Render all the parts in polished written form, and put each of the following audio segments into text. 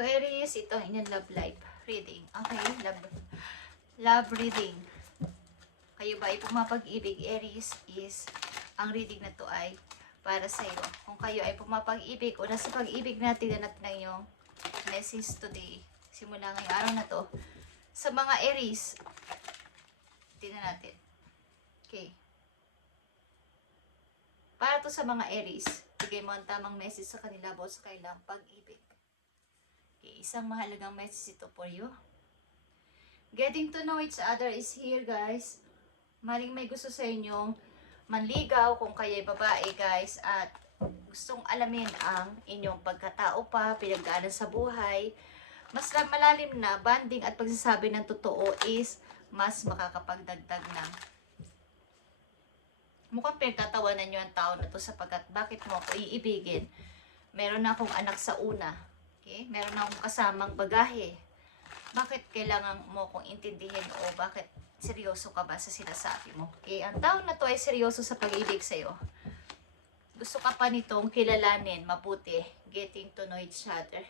kayo, Aries. Ito ang inyong love life reading. Okay, love reading. Kayo ba ay pumapag-ibig, Aries? Ang reading na to ay para sa iyo. Kung kayo ay pumapag-ibig o nasa pag-ibig na, tignan natin ang inyong message today. Simula ngayong araw na to. Sa mga Aries, tignan natin. Okay. Para to sa mga Aries, bigay mo ang tamang message sa kanila about sa kailang pag-ibig. Okay, isang mahalagang message ito for you. Getting to know each other is here, guys. Maring may gusto sa inyong manligaw kung kayo'y babae, guys, at gustong alamin ang inyong pagkatao pa, pinagdaanan sa buhay. Mas malalim na bonding at pagsasabi ng totoo is mas makakapagdagdag ng mukhang pinagtatawanan nyo ang tao na to sapagkat bakit mo ako iibigin? Meron na akong anak sa una. Okay? Meron na akong kasamang bagahe. Bakit kailangan mo kong intindihin o bakit seryoso ka ba sa sinasabi mo? Okay? Ang tao na to ay seryoso sa pag-ibig sa'yo. Gusto ka pa nitong kilalanin, mabuti, getting to know each other.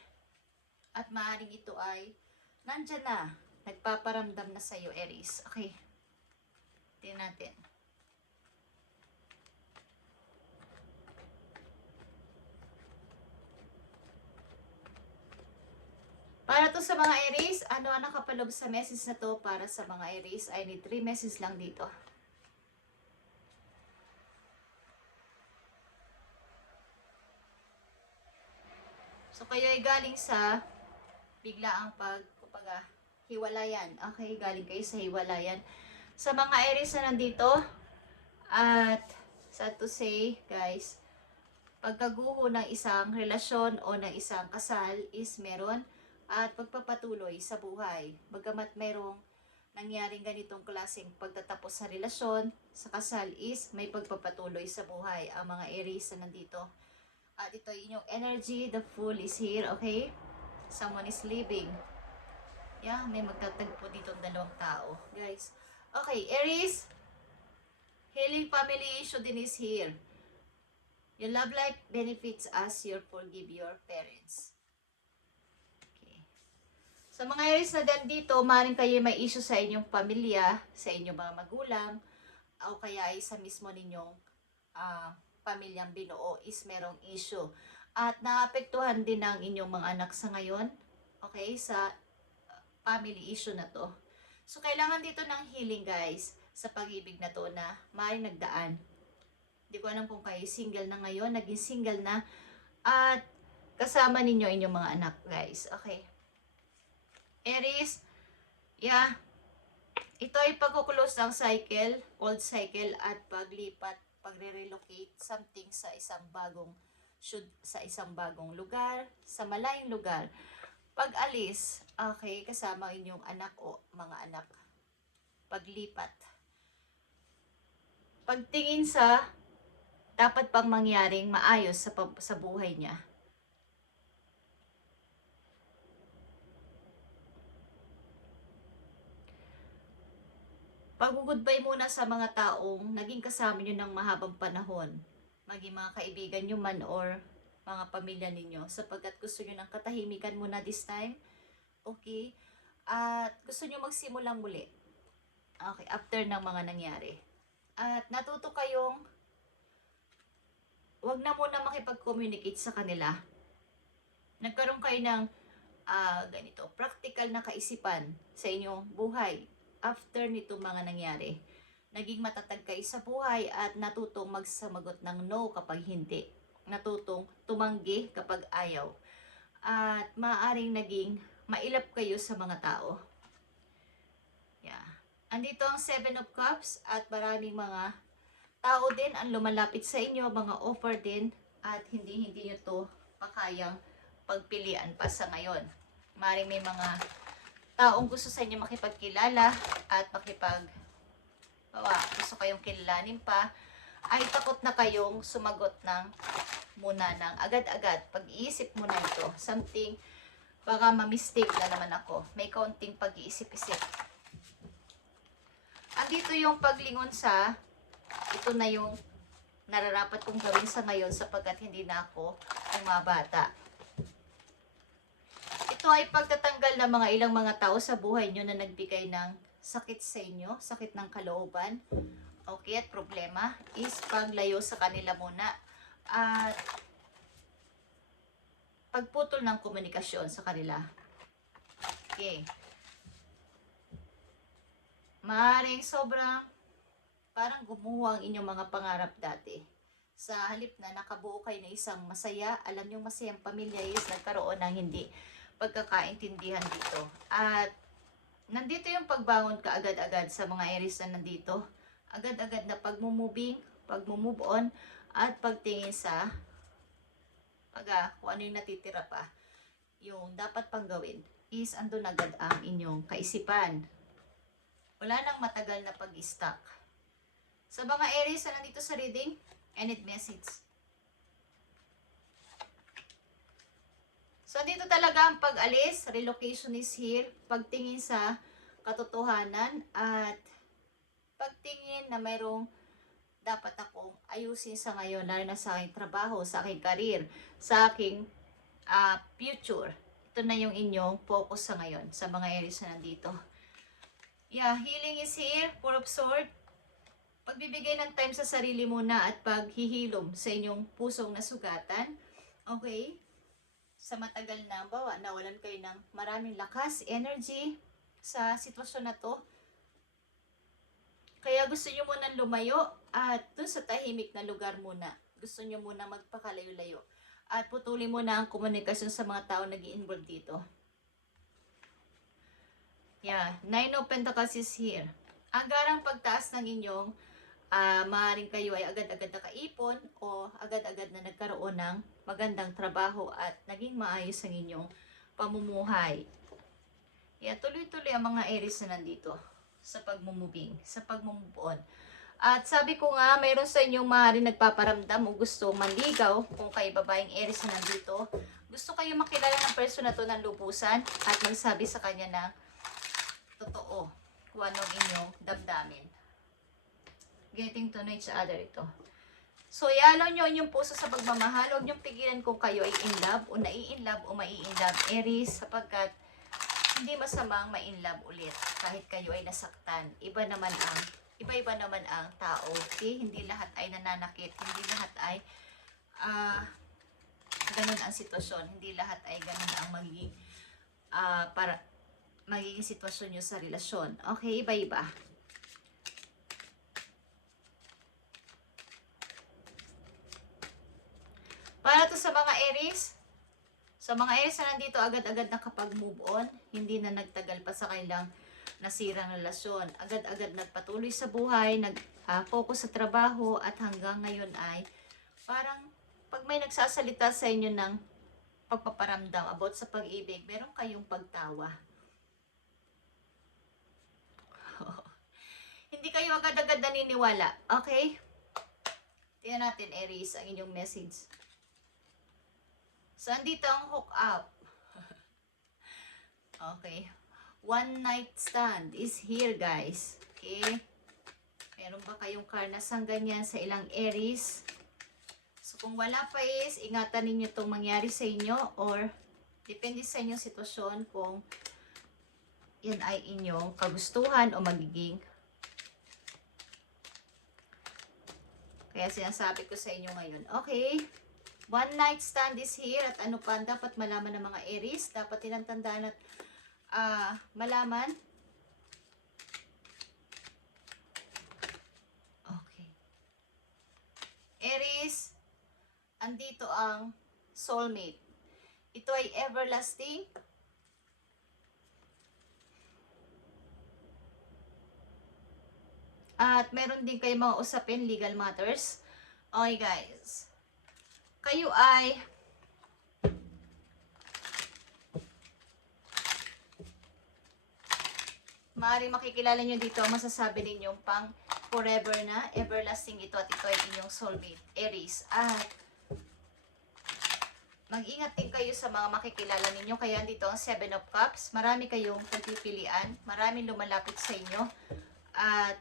At maaaring ito ay nandyan na, nagpaparamdam na sa'yo, Aries. Okay? Tingnan natin. Para to sa mga Aries, ano ang nakapaloob sa message na to para sa mga Aries? I need 3 messages lang dito. So kayo ay galing sa biglaang hiwalayan. Okay, galing kayo sa hiwalayan. Sa mga Aries na nandito, at sad to say, guys, pagkaguho ng isang relasyon o ng isang kasal is meron at pagpapatuloy sa buhay. Bagamat merong nangyaring ganitong klaseng pagtatapos sa relasyon, sa kasal is may pagpapatuloy sa buhay ang mga Aries na nandito. At ito inyong energy, the Fool is here, okay? Someone is leaving. Yeah, may magtatagpo dito ng dalawang tao, guys. Okay, Aries, healing family issue din is here. Your love life benefits as you forgive your parents. Sa mga Aries na dito, maaaring kayo may issue sa inyong pamilya, sa inyong mga magulang, o kaya ay sa mismo ninyong pamilyang binuo is merong issue. At naapektuhan din ng inyong mga anak sa ngayon, okay, sa family issue na to. So, kailangan dito ng healing, guys, sa pag-ibig na to na maaaring nagdaan. Hindi ko alam kung kayo single na ngayon, naging single na, at kasama ninyo inyong mga anak, guys, okay. Aries, yeah, ito ay pagkuklose ng cycle, old cycle at paglipat, pagre-relocate something sa isang bagong lugar, sa malayong lugar. Pag-alis, okay, kasama inyong anak o mga anak. Paglipat. Pagtingin sa dapat pang mangyaring maayos sa buhay niya. Pag-goodbye muna sa mga taong naging kasama nyo ng mahabang panahon. Maging mga kaibigan nyo man or mga pamilya ninyo. Sapagkat gusto nyo ng katahimikan muna this time. Okay? At gusto nyo magsimulang muli. Okay, after ng mga nangyari. At natuto kayong wag na muna makipag-communicate sa kanila. Nagkaroon kayo ng ganito, practical na kaisipan sa inyong buhay. After nito mga nangyari, naging matatag kayo sa buhay at natutong magsamagot ng no kapag hindi. Natutong tumanggi kapag ayaw. At maaaring naging mailap kayo sa mga tao. Yeah. Andito ang 7 of Cups at maraming mga tao din ang lumalapit sa inyo, mga offer din at hindi nyo to makayang pagpilian pa sa ngayon. Maaaring may mga taong gusto sa inyo makipagkilala at gusto kayong kilalanin pa, ay takot na kayong sumagot muna ng agad-agad. Pag-iisip muna ito. Something, baka ma-mistake na naman ako. May kaunting pag-iisip-isip. Andito yung paglingon ito na yung nararapat kong gawin sa ngayon sapagkat hindi na ako bata. Ito ay pagtatanggal ng mga ilang mga tao sa buhay nyo na nagbigay ng sakit sa inyo, sakit ng kalooban. Okay, at problema is paglayo sa kanila muna. At pagputol ng komunikasyon sa kanila. Okay. Maaaring sobrang parang gumuho ang inyong mga pangarap dati. Sa halip na nakabuo kayo ng isang masaya, alam nyo masayang pamilya is nagkaroon ng hindi pagkakaintindihan dito. At nandito yung pagbangon ka agad-agad sa mga Aries na nandito. Agad-agad na pag-move on, at pagtingin sa kung ano yung natitira pa. Yung dapat pang gawin is andun agad ang inyong kaisipan. Wala nang matagal na pag-stuck. Sa mga Aries na nandito sa reading, I need message. So, dito talaga ang pag-alis, relocation is here, pagtingin sa katotohanan, at pagtingin na mayroong dapat akong ayusin sa ngayon, lalo na sa aking trabaho, sa aking career, sa aking future. Ito na yung inyong focus sa ngayon, sa mga Aries na nandito. Yeah, healing is here, Four of Swords. Pagbibigay ng time sa sarili muna at paghihilom sa inyong pusong nasugatan. Okay? Sa matagal na bawa, nawalan kayo ng maraming lakas, energy sa sitwasyon na to. Kaya gusto nyo muna lumayo at dun sa tahimik na lugar muna. Gusto nyo muna magpakalayo-layo. At putulin muna ang komunikasyon sa mga tao nag-i-involve dito. Yeah, Nine of Pentacles is here. Agarang pagtaas ng inyong maaaring kayo ay agad-agad nakaipon o agad-agad na nagkaroon ng magandang trabaho at naging maayos ang inyong pamumuhay. Yeah, tuloy-tuloy ang mga Aries na nandito sa pagmumubing, sa pagmumove on. At sabi ko nga, mayroon sa inyong maaaring nagpaparamdam o gusto manligaw kung kayo babaeng Aries na nandito. Gusto kayo makilala ng person na to ng lubusan at magsabi sa kanya na totoo kung anong inyong damdamin. Getting to know each other ito. So, ialaw nyo yung puso sa pagmamahal. Huwag nyo pigilan kung kayo ay in love o nai-in-love o mai-in-love, Aries, sapagkat hindi masamang ma-in-love ulit kahit kayo ay nasaktan. Iba-iba naman ang tao. Okay? Hindi lahat ay nananakit. Hindi lahat ay ganun ang sitwasyon. Hindi lahat ay ganun ang magiging sitwasyon nyo sa relasyon. Okay? Iba-iba. Para to sa mga Aries, sa mga Aries na nandito agad-agad nakapag-move on, hindi na nagtagal pa sa kailang nasirang relasyon. Agad-agad nagpatuloy sa buhay, nag-focus sa trabaho, at hanggang ngayon ay parang pag may nagsasalita sa inyo ng pagpaparamdam about sa pag-ibig, meron kayong pagtawa. Hindi kayo agad-agad naniniwala. Okay? Tingnan natin, Aries, ang inyong message. So, andito ang hook up. Okay. One night stand is here, guys. Okay. Meron ba kayong karnasang ganyan sa ilang Aries? So, kung wala pa is, ingatan ninyo itong mangyari sa inyo or depende sa inyong sitwasyon kung yan ay inyong kagustuhan o magiging. Kaya sinasabi ko sa inyo ngayon. Okay. One night stand is here, at ano pa dapat malaman ng mga Aries, dapat tinatandaan at malaman. Okay. Aries, andito ang soulmate. Ito ay everlasting. At meron din kayo mga usapin, legal matters. Okay, guys. Kayo ay maaaring makikilala nyo dito, masasabi ninyong pang forever na, everlasting ito, at ito ay inyong soulmate, Aries. At mag-ingat din kayo sa mga makikilala ninyo, kaya dito ang Seven of Cups. Marami kayong pagpipilian, maraming lumalapit sa inyo, at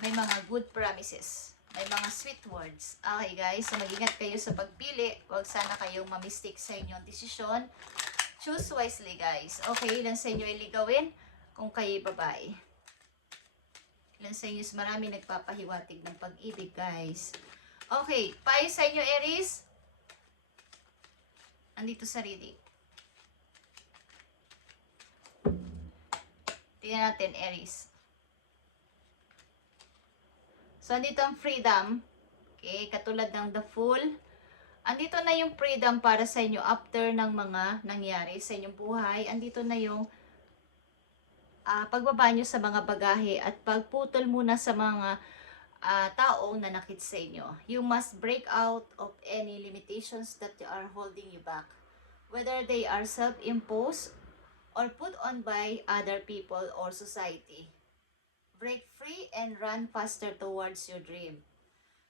may mga good promises. May mga sweet words. Okay guys, so mag-ingat kayo sa pagpili. Huwag sana kayong mamistake sa inyong desisyon. Choose wisely guys. Okay, ilan sa inyo iligawin kung kayo'y babae. Ilan sa inyo is marami nagpapahiwatig ng pag-ibig guys. Okay, payo sa inyo Aries. Andito sa reading. Tingnan natin Aries. So, andito ang freedom. Okay, katulad ng the Fool. Andito na yung freedom para sa inyo after ng mga nangyari sa inyong buhay. Andito na yung pagbaba nyo sa mga bagahe at pagputol muna sa mga taong nanakit sa inyo. You must break out of any limitations that are holding you back. Whether they are self-imposed or put on by other people or society. Break free and run faster towards your dream.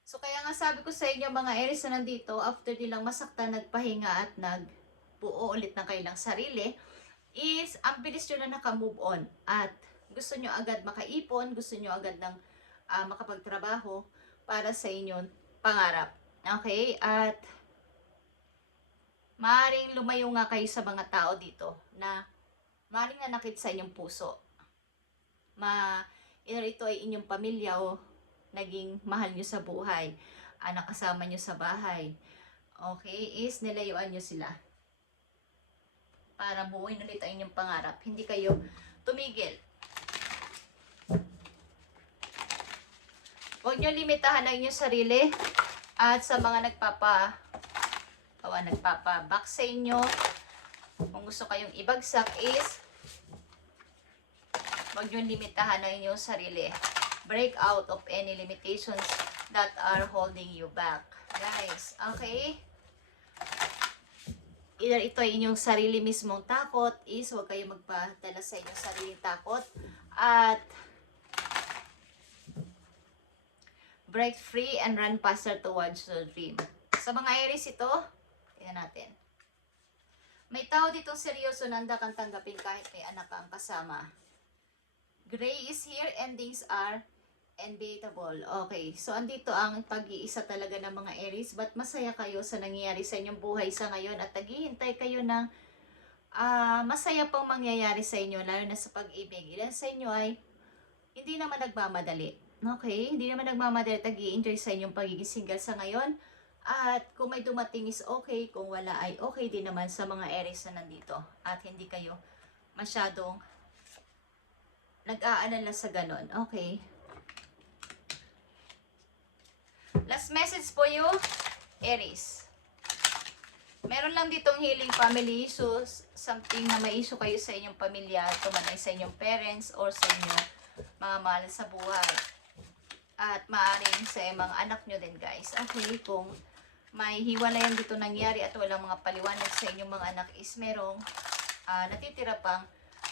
So kaya nga sabi ko sa inyo mga Aries na nandito, after nilang masaktan, nagpahinga at nagbuo ulit ng kailang sarili, is ang bilis nyo na naka-move on. At gusto nyo agad makaipon, gusto nyo agad ng makapagtrabaho para sa inyong pangarap. Okay? At maaaring lumayo nga kayo sa mga tao dito na maaaring nanakit sa inyong puso. Ito ay inyong pamilya o naging mahal nyo sa buhay, nakasama nyo sa bahay. Okay, is nilayuan nyo sila para buuin ulit ang inyong pangarap. Hindi kayo tumigil. Huwag nyo limitahan ang inyong sarili at sa mga nagpapa-back sa inyo, kung gusto kayong ibagsak is huwag nyo limitahan ang inyong sarili. Break out of any limitations that are holding you back. Guys, okay? Either ito ay inyong sarili mismong takot, is huwag kayong magpadala sa inyong sariling takot. At break free and run faster towards your dream. Sa mga Aries ito, tingnan natin. May tao ditong seryoso na handa kang tanggapin kahit may anak kang kasama. Gray is here and things are inevitable. Okay, so andito ang pag-iisa talaga ng mga Aries. Ba't masaya kayo sa nangyayari sa inyong buhay sa ngayon at naghihintay kayo ng masaya pang mangyayari sa inyo, lalo na sa pag-ibig. Ilan sa inyo ay hindi naman nagmamadali. Okay, hindi naman nagmamadali, nag-i-enjoy sa inyong pagiging single sa ngayon. At kung may dumating is okay, kung wala ay okay din naman sa mga Aries na nandito. At hindi kayo masyadong nag-aalala sa ganon. Okay. Last message po you, Aries. Meron lang ditong healing family issues. Something na may issue kayo sa inyong pamilya, tumanay sa inyong parents or sa inyong mga mahal sa buhay. At maaaring sa mga anak nyo din guys. Okay, kung may hiwalayan dito nangyari at walang mga paliwanag sa inyong mga anak is merong natitira pang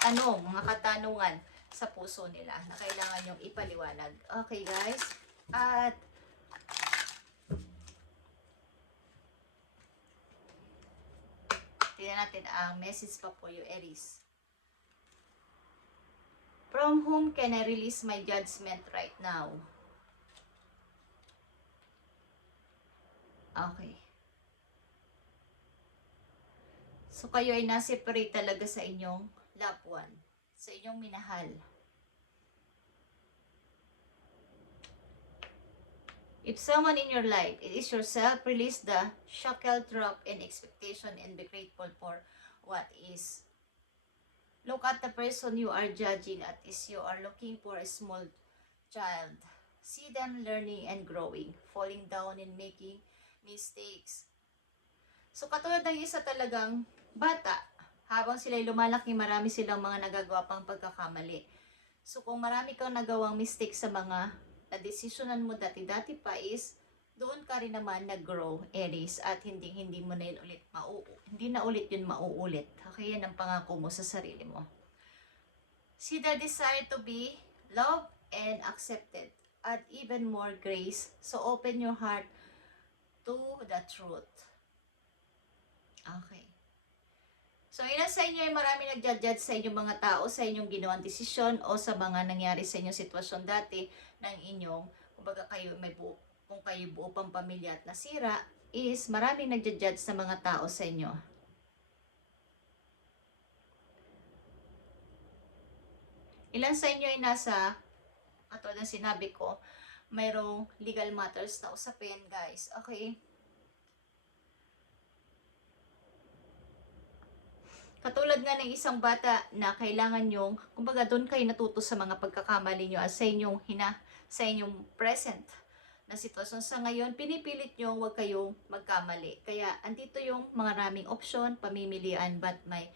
tanong, mga katanungan sa puso nila na kailangan yung ipaliwanag. Okay guys? At tingnan natin ang message pa po yung Aries. From whom can I release my judgment right now? Okay. So kayo ay na-separate talaga sa inyong loved one, sa inyong minahal. If someone in your life, it is yourself, release the shackle, drop in expectation and be grateful for what is. Look at the person you are judging at is you are looking for a small child. See them learning and growing, falling down and making mistakes. So katulad ng isa talagang bata, habang sila'y lumalaki, marami silang mga nagagawa pang pagkakamali. So kung marami kang nagawang mistake sa mga na-desisyonan mo dati-dati pa is, doon ka rin naman nag-grow, Aries, at hindi mo na yun ulit hindi na ulit yun mauulit. Okay, yan ang pangako mo sa sarili mo. See the desire to be loved and accepted, at even more grace. So open your heart to the truth. Okay. So, ilan sa inyo ay marami nagja-judge sa inyong mga tao, sa inyong ginawang desisyon o sa mga nangyari sa inyong sitwasyon dati ng inyong, kumbaga kayo may kung kayo buo pang pamilya at nasira, is maraming nagja-judge sa mga tao sa inyo. Ilan sa inyo ay nasa, katulad ng sinabi ko, mayroong legal matters na usapin, guys. Okay? Katulad nga ng isang bata na kailangan yung, kumbaga doon kayo natuto sa mga pagkakamali nyo at sa inyong present na sitwasyon sa ngayon, pinipilit nyo huwag kayong magkamali. Kaya andito yung mga raming option, pamimilian, but may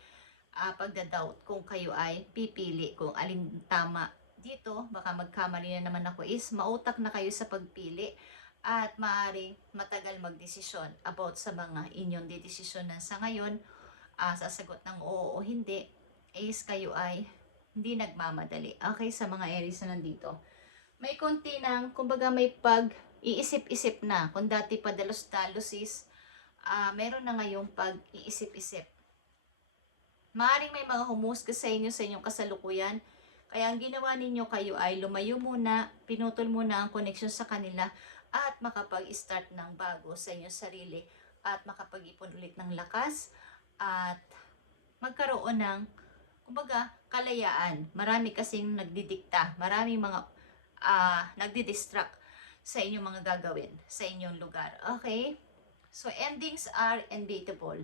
pagdadoubt kung kayo ay pipili kung alin tama. Dito, baka magkamali na naman ako, is mautak na kayo sa pagpili at maaaring matagal magdesisyon about sa mga inyong didesisyonan sa ngayon. Sasagot ng oo o hindi, is kayo ay hindi nagmamadali. Okay, sa mga Aries na nandito. May konti ng, kumbaga may pag-iisip-isip na. Kung dati pa dalos-dalos is, meron na ngayong pag-iisip-isip. Maaaring may mga humusga sa inyo sa inyong kasalukuyan. Kaya ang ginawa ninyo, kayo ay lumayo muna, pinutol muna ang connection sa kanila at makapag-start ng bago sa inyong sarili at makapag-ipon ulit ng lakas at magkaroon ng, kumbaga, kalayaan. Marami kasing nagdidikta, maraming mga nagdidistract sa inyong mga gagawin, sa inyong lugar. Okay? So, endings are inevitable.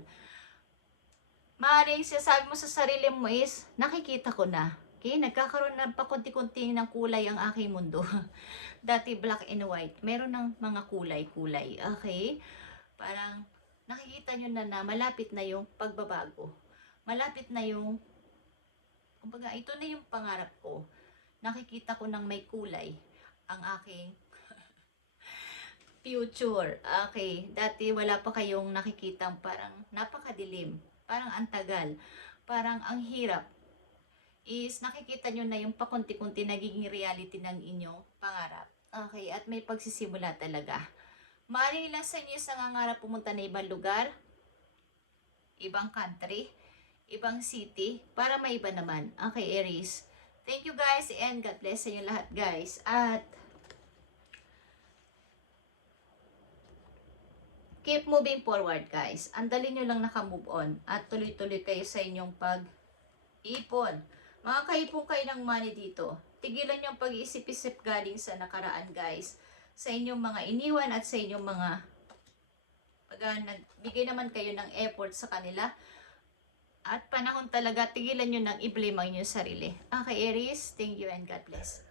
Maaaring sinasabi mo sa sarili mo is, nakikita ko na. Okay? Nagkakaroon na pakunti-kunti ng kulay ang aking mundo. Dati black and white. Meron ng mga kulay-kulay. Okay? Parang nakikita nyo na malapit na yung pagbabago. Malapit na yung, kumbaga, ito na yung pangarap ko. Nakikita ko ng may kulay ang aking future. Okay. Dati wala pa kayong nakikitang parang napakadilim. Parang ang tagal, parang ang hirap, is nakikita nyo na yung pakunti-kunti nagiging reality ng inyong pangarap. Okay, at may pagsisimula talaga. Maaaring lang sa inyo sa nangangarap pumunta na ibang lugar, ibang country, ibang city, para maiba naman. Okay, Aries. Thank you guys and God bless sa inyo lahat, guys. At keep moving forward, guys. Andalin nyo lang naka-move on at tuloy-tuloy kayo sa inyong pag-ipon. Mga kaipon kayo ng money dito. Tigilan nyo ang pag-iisip-isip galing sa nakaraan, guys. Sa inyong mga iniwan at sa inyong mga nagbigay naman kayo ng effort sa kanila. At panahon talaga, tigilan nyo ng i-blame ang inyong sarili. Okay, Aries, thank you and God bless.